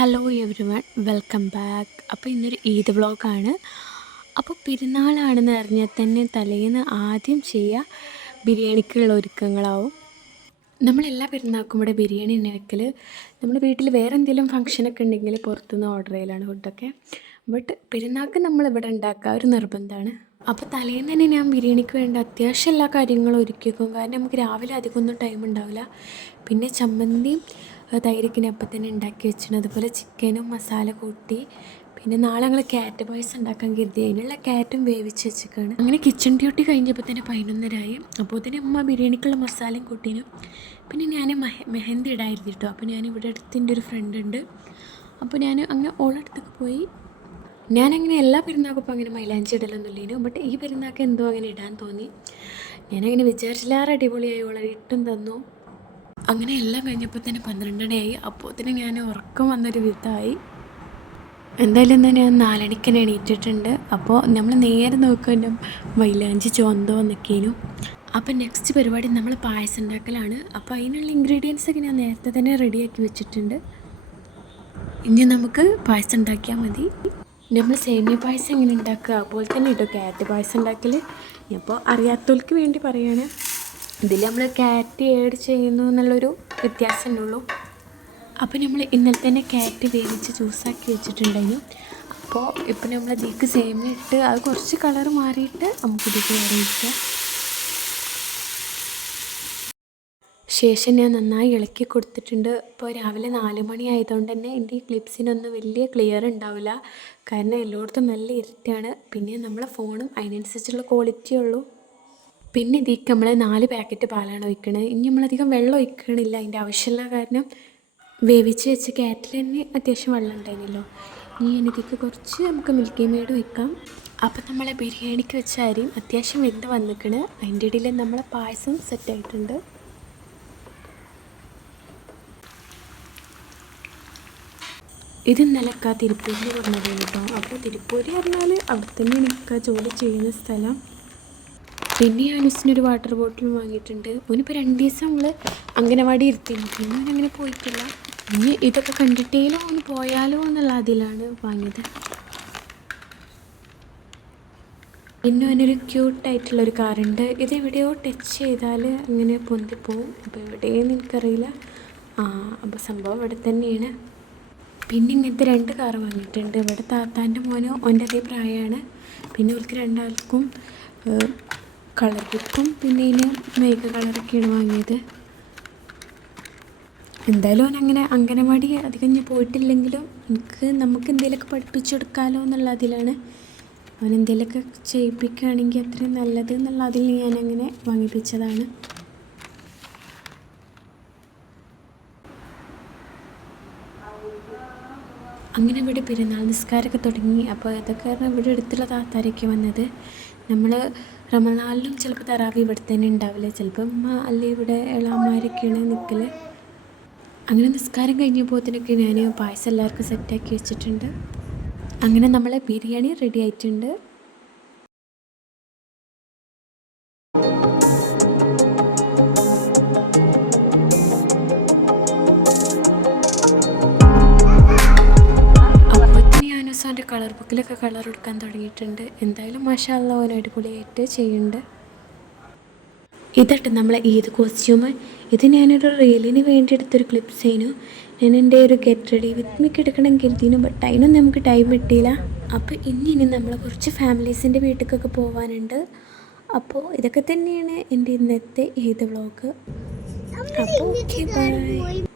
Hello every one, welcome back. അപ്പോൾ ഇന്നൊരു ഈദ് വ്ളോഗാണ്. അപ്പോൾ പെരുന്നാളാണെന്ന് അറിഞ്ഞാൽ തന്നെ തലേന്ന് ആദ്യം ചെയ്യുക ബിരിയാണിക്കുള്ള ഒരുക്കങ്ങളാവും. നമ്മളെല്ലാ പെരുന്നാൾക്കും ഇവിടെ ബിരിയാണി തന്നെ വെക്കൽ. നമ്മുടെ വീട്ടിൽ വേറെ എന്തെങ്കിലും ഫംഗ്ഷനൊക്കെ ഉണ്ടെങ്കിൽ പുറത്തുനിന്ന് ഓർഡർ ചെയ്യലാണ് ഫുഡൊക്കെ. ബട്ട് പെരുന്നാൾക്ക് നമ്മളിവിടെ ഉണ്ടാക്കുക ഒരു നിർബന്ധമാണ്. അപ്പോൾ തലേന്ന് തന്നെ ഞാൻ ബിരിയാണിക്ക് വേണ്ട അത്യാവശ്യം എല്ലാ കാര്യങ്ങളും ഒരുക്കി വെക്കും. കാരണം നമുക്ക് രാവിലെ അധികമൊന്നും ടൈം ഉണ്ടാവില്ല. പിന്നെ ചമ്മന്തിയും തൈരക്കിനെ അപ്പം തന്നെ ഉണ്ടാക്കി വെച്ചിട്ടുണ്ട്. അതുപോലെ ചിക്കനും മസാല കൂട്ടി. പിന്നെ നാളെ ഞങ്ങൾ ക്യാറ്റ് പായസം ഉണ്ടാക്കാൻ കരുതി. അതിനുള്ള ക്യാറ്റും വേവിച്ച് വെച്ചിരിക്കുകയാണ്. അങ്ങനെ കിച്ചൺ ഡ്യൂട്ടി കഴിഞ്ഞപ്പോൾ തന്നെ 11:30 അപ്പോൾ തന്നെ അമ്മ ബിരിയാണിക്കുള്ള മസാലയും കൂട്ടിനും. പിന്നെ ഞാൻ മെഹന്തി ഇടായിരുന്നു കേട്ടോ. അപ്പോൾ ഞാൻ ഇവിടെ അടുത്തിൻ്റെ ഒരു ഫ്രണ്ട് ഉണ്ട്. അപ്പോൾ ഞാൻ അങ്ങനെ ഓളടുത്തേക്ക് പോയി. ഞാനങ്ങനെ എല്ലാ പെരുന്നാൾക്കും അങ്ങനെ മൈലാഞ്ചി ഇടലൊന്നുമില്ലേനു. ബട്ട് ഈ പെരുന്നാൾക്ക് എന്തോ അങ്ങനെ ഇടാൻ തോന്നി. ഞാനങ്ങനെ വിചാരിച്ചില്ലാറെ അടിപൊളിയായി. ഓളെ ഇട്ടും തന്നു. അങ്ങനെ എല്ലാം കഴിഞ്ഞപ്പോൾ തന്നെ 12:30 അപ്പോൾ തന്നെ ഞാൻ ഉറക്കം വന്നൊരു വിധമായി. എന്തായാലും എന്നാൽ ഞാൻ 4 മണിക്ക് തന്നെ എണീറ്റിട്ടുണ്ട്. അപ്പോൾ നമ്മൾ നേരെ നോക്കുമ്പോൾ മൈലാഞ്ചി ചുവന്തോ എന്നൊക്കെയായിരുന്നു. അപ്പോൾ നെക്സ്റ്റ് പരിപാടി നമ്മൾ പായസം ഉണ്ടാക്കലാണ്. അപ്പോൾ അതിനുള്ള ഇൻഗ്രീഡിയൻസൊക്കെ ഞാൻ നേരത്തെ തന്നെ റെഡിയാക്കി വെച്ചിട്ടുണ്ട്. ഇനി നമുക്ക് പായസം ഉണ്ടാക്കിയാൽ മതി. നമ്മൾ സേമിയ പായസം എങ്ങനെ ഉണ്ടാക്കുക അതുപോലെ തന്നെ ഇട്ടോ ക്യാരറ്റ് പായസം ഉണ്ടാക്കൽ. അപ്പോൾ അറിയാത്തവർക്ക് വേണ്ടി പറയുകയാണ്. ഇതിൽ നമ്മൾ ക്യാരറ്റ് ഏഡ് ചെയ്യുന്നു എന്നുള്ളൊരു വ്യത്യാസമേ ഉള്ളൂ. അപ്പോൾ നമ്മൾ ഇന്നലെ തന്നെ ക്യാരറ്റ് വേവിച്ച് ജ്യൂസാക്കി വെച്ചിട്ടുണ്ടായിരുന്നു. അപ്പോൾ ഇപ്പോൾ നമ്മൾ ഇതിലേക്ക് സേമിയ ഇട്ട് അത് കുറച്ച് കളർ മാറിയിട്ട് നമുക്ക് ഇതിലേക്ക് വേറെ വയ്ക്കുക. ശേഷം ഞാൻ നന്നായി ഇളക്കി കൊടുത്തിട്ടുണ്ട്. ഇപ്പോൾ രാവിലെ 4 മണി ആയതുകൊണ്ട് തന്നെ എൻ്റെ ഈ ക്ലിപ്സിനൊന്നും വലിയ ക്ലിയർ ഉണ്ടാവില്ല. കാരണം എല്ലായിടത്തും നല്ല ഇരുട്ടാണ്. പിന്നെ നമ്മളെ ഫോണും അതിനനുസരിച്ചുള്ള ക്വാളിറ്റിയേ ഉള്ളൂ. പിന്നെ ഇതിലേക്ക് നമ്മൾ 4 പാക്കറ്റ് പാലാണ് ഒഴിക്കണത്. ഇനി നമ്മളധികം വെള്ളം ഒഴിക്കണില്ല, അതിൻ്റെ ആവശ്യമില്ല. കാരണം വേവിച്ച് വെച്ച് ക്യാറ്റിൽ തന്നെ അത്യാവശ്യം വെള്ളം ഉണ്ടായിരുന്നല്ലോ. ഇനി ഇതിലേക്ക് കുറച്ച് നമുക്ക് മിൽക്കി മെയ്ഡ് ഒഴിക്കാം. അപ്പം നമ്മളെ ബിരിയാണിക്ക് വെച്ച അരിയും അത്യാവശ്യം വെന്ത് വന്നിക്കണ്. അതിൻ്റെ ഇടയിൽ നമ്മളെ പായസം സെറ്റായിട്ടുണ്ട്. ഇത് ഇന്നലക്ക തിരുപ്പൂരിൽ പറഞ്ഞത് കേട്ടോ. അപ്പോൾ തിരുപ്പൂരി പറഞ്ഞാൽ അവിടെ തന്നെ എനിക്ക് ജോലി ചെയ്യുന്ന സ്ഥലം. പിന്നെ അനുസിനൊരു വാട്ടർ ബോട്ടിൽ വാങ്ങിയിട്ടുണ്ട്. ഓനിപ്പോൾ 2 ദിവസം നമ്മൾ അംഗനവാടി ഇരുത്തിയിരുന്നു. പിന്നെ അവനങ്ങനെ പോയിട്ടില്ല. ഇനി ഇതൊക്കെ കണ്ടിട്ടേലോ ഒന്ന് പോയാലോ എന്നുള്ള അതിലാണ് വാങ്ങിയത്. പിന്നെ അവനൊരു ക്യൂട്ടായിട്ടുള്ളൊരു കാറുണ്ട്. ഇത് എവിടെയോ ടച്ച് ചെയ്താൽ അങ്ങനെ പൊന്തിപ്പോവും. അപ്പോൾ എവിടെയെന്ന് എനിക്കറിയില്ല. അപ്പോൾ സംഭവം ഇവിടെ തന്നെയാണ്. പിന്നെ ഇങ്ങനത്തെ 2 കാറ് വാങ്ങിയിട്ടുണ്ട്. ഇവിടെ താത്താൻ്റെ മോനോ ഓൻ്റെ അതേ പ്രായമാണ്. പിന്നെ അവർക്ക് രണ്ടാൾക്കും കളർ ബുക്കും പിന്നെ ഇതിന് മേക്ക് കളറൊക്കെയാണ് വാങ്ങിയത്. എന്തായാലും അവനങ്ങനെ അംഗനവാടി അധികം ഞാൻ പോയിട്ടില്ലെങ്കിലും നമുക്ക് എന്തെങ്കിലുമൊക്കെ പഠിപ്പിച്ചെടുക്കാമല്ലോ എന്നുള്ള അതിലാണ്. അവൻ എന്തെങ്കിലുമൊക്കെ ചെയ്യിപ്പിക്കുകയാണെങ്കിൽ അത്രയും നല്ലത് എന്നുള്ള അതിൽ ഞാനങ്ങനെ വാങ്ങിപ്പിച്ചതാണ്. അങ്ങനെ ഇവിടെ പെരുന്നാൾ നിസ്കാരമൊക്കെ തുടങ്ങി. അപ്പോൾ അതൊക്കെ കാരണം ഇവിടെ അടുത്തുള്ള താത്താരൊക്കെ വന്നത്. നമ്മൾ റമളാനിലും ചിലപ്പോൾ തറാവി ഇവിടെ തന്നെ ഉണ്ടാവില്ല. ചിലപ്പം അല്ലെ ഇവിടെ ഇളാമാരൊക്കെയാണ് നിൽക്കൽ. അങ്ങനെ നിസ്കാരം കഴിഞ്ഞപ്പോഴത്തേനൊക്കെ ഞാൻ പായസം എല്ലാവർക്കും സെറ്റാക്കി വെച്ചിട്ടുണ്ട്. അങ്ങനെ നമ്മളെ ബിരിയാണി റെഡി ആയിട്ടുണ്ട്. അവൻ്റെ കളർ ബുക്കിലൊക്കെ കളർ കൊടുക്കാൻ തുടങ്ങിയിട്ടുണ്ട്. എന്തായാലും മാഷാ അല്ലാ ഓൻ അടിപൊളിയായിട്ട് ചെയ്യുന്നുണ്ട്. ഇതട്ടെ നമ്മളെ ഈദ് കോസ്റ്റ്യൂം. ഇത് ഞാനൊരു റീലിന് വേണ്ടി എടുത്തൊരു ക്ലിപ്സ് ചെയ്യുന്നു. ഞാൻ എൻ്റെ ഒരു ഗെറ്റ് റെഡി വിത്ത് മിക്ക് എടുക്കണം കരുതിയിരുന്നു. ബട്ട് അതിനൊന്നും നമുക്ക് ടൈം കിട്ടിയില്ല. അപ്പോൾ ഇനി നമ്മൾ കുറച്ച് ഫാമിലീസിൻ്റെ വീട്ടിലേക്കൊക്കെ പോകാനുണ്ട്. അപ്പോൾ ഇതൊക്കെ തന്നെയാണ് എൻ്റെ ഇന്നത്തെ ഈദ് വ്ളോഗ്. അപ്പോൾ ഓക്കെ, ബൈ.